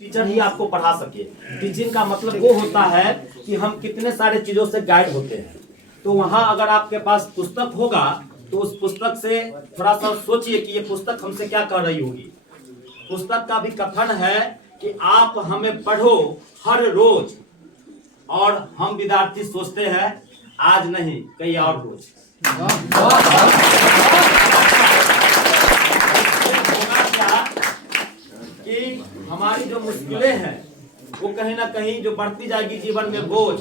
Teacher ही आपको पढ़ा सके। टीचिंग का मतलब वो होता है कि हम कितने सारे चीजों से गाइड होते हैं। तो वहां अगर आपके पास पुस्तक होगा तो उस पुस्तक से थोड़ा सा सोचिए कि ये पुस्तक हमसे क्या कह रही होगी। पुस्तक का भी कथन है कि आप हमें पढ़ो हर रोज, और हम विद्यार्थी सोचते हैं आज नहीं कई और रोज। होगा क्या कि हमारी जो मुश्किलें हैं वो कहीं ना कहीं जो बढ़ती जाएगी जीवन में बोझ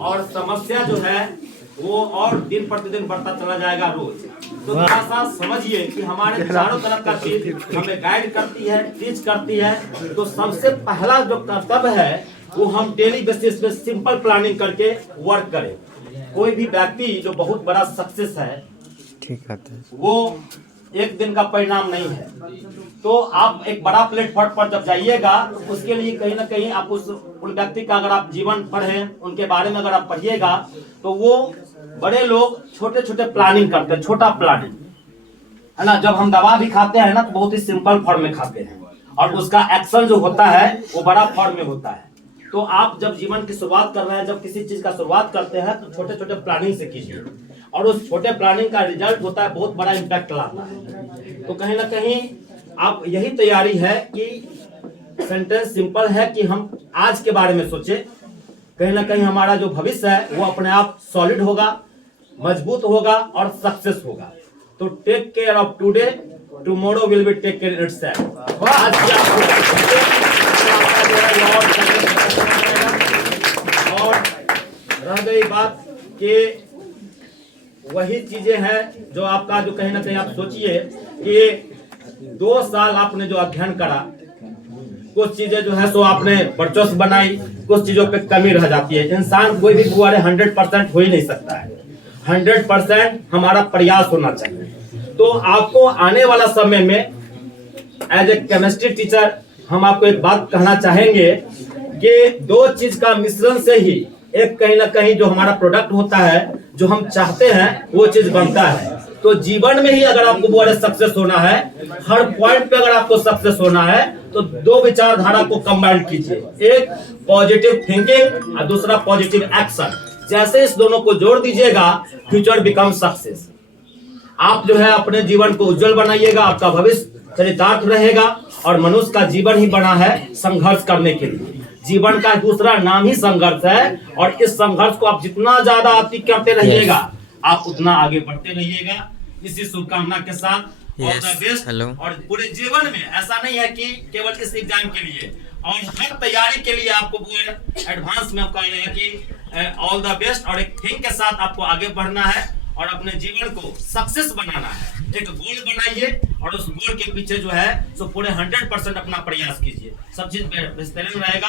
और समस्या जो है वो और दिन प्रतिदिन बढ़ता चला जाएगा रोज। तो थोड़ा सा समझिए कि हमारे चारों तरफ का चीज हमें गाइड करती है, टीच करती है। तो सबसे पहला जो कर्तव्य है वो हम डेली बेसिस पे सिंपल प्लानिंग करके वर्क करें। कोई भी व्यक्ति जो बहुत बड़ा सक्सेस है ठीक है वो एक दिन का परिणाम नहीं है। तो आप एक बड़ा प्लेटफॉर्म पर जब जाइएगा तो उसके लिए कहीं ना कहीं आप उन व्यक्ति का अगर आप जीवन पढ़ें, उनके बारे में अगर आप पढ़िएगा तो वो बड़े लोग छोटे छोटे प्लानिंग करते हैं, छोटा प्लानिंग है ना। जब हम दवा भी खाते हैं ना तो बहुत ही सिंपल फॉर्म में खाते हैं और उसका एक्शन जो होता है वो बड़ा फॉर्म में होता है। तो आप जब जीवन की शुरुआत कर रहे हैं, जब किसी चीज का शुरुआत करते हैं तो छोटे छोटे प्लानिंग से कीजिए और उस छोटे प्लानिंग का रिजल्ट होता है बहुत बड़ा इम्पैक्ट लाता है। तो कहीं ना कहीं आप यही तैयारी है कि सेंटेंस सिंपल है कि हम आज के बारे में सोचे। कहीं ना कहीं हमारा जो भविष्य है वो अपने आप सॉलिड होगा, मजबूत होगा और सक्सेस होगा। तो take care of today, tomorrow will be take care itself. आज और रह गई बात कि वही चीजें हैं जो आपका जो कहीं ना कहीं आप सोचिए कि 2 साल आपने जो अध्ययन करा, कुछ चीजें जो है सो आपने वर्चस्व बनाई, कुछ चीजों पे कमी रह जाती है। इंसान कोई भी गुआरे 100% हो ही नहीं सकता है। 100% हमारा प्रयास होना चाहिए। तो आपको आने वाला समय में एज ए केमिस्ट्री टीचर हम आपको एक बात कहना चाहेंगे कि 2 चीज का मिश्रण से ही एक कहीं ना कहीं जो हमारा प्रोडक्ट होता है, जो हम चाहते हैं वो चीज बनता है। तो जीवन में ही अगर आपको बड़े सक्सेस होना है, हर पॉइंट पे अगर आपको सक्सेस होना है तो 2 विचारधारा को कंबाइन कीजिए। एक पॉजिटिव थिंकिंग और दूसरा पॉजिटिव एक्शन। जैसे इस दोनों को जोड़ दीजिएगा, फ्यूचर बिकम सक्सेस। आप जो है अपने जीवन को उज्जवल बनाइएगा, आपका भविष्य चरितार्थ रहेगा। और मनुष्य का जीवन ही बना है संघर्ष करने के लिए। जीवन का दूसरा नाम ही संघर्ष है और इस संघर्ष को आप जितना ज्यादा अति करते रहिएगा आप उतना आगे बढ़ते रहिएगा। इसी शुभकामना के साथ ऑल द बेस्ट। और पूरे जीवन में ऐसा नहीं है कि केवल इस एग्जाम के लिए, और हर तैयारी के लिए आपको एडवांस में कह रहे हैं कि ऑल द बेस्ट। और एक थिंक के साथ आपको आगे बढ़ना है और अपने जीवन को सक्सेस बनाना है। एक गोल बनाइए और उस गोल के पीछे जो है सो पूरे 100% अपना प्रयास कीजिए। सब चीज बेहतरीन रहेगा।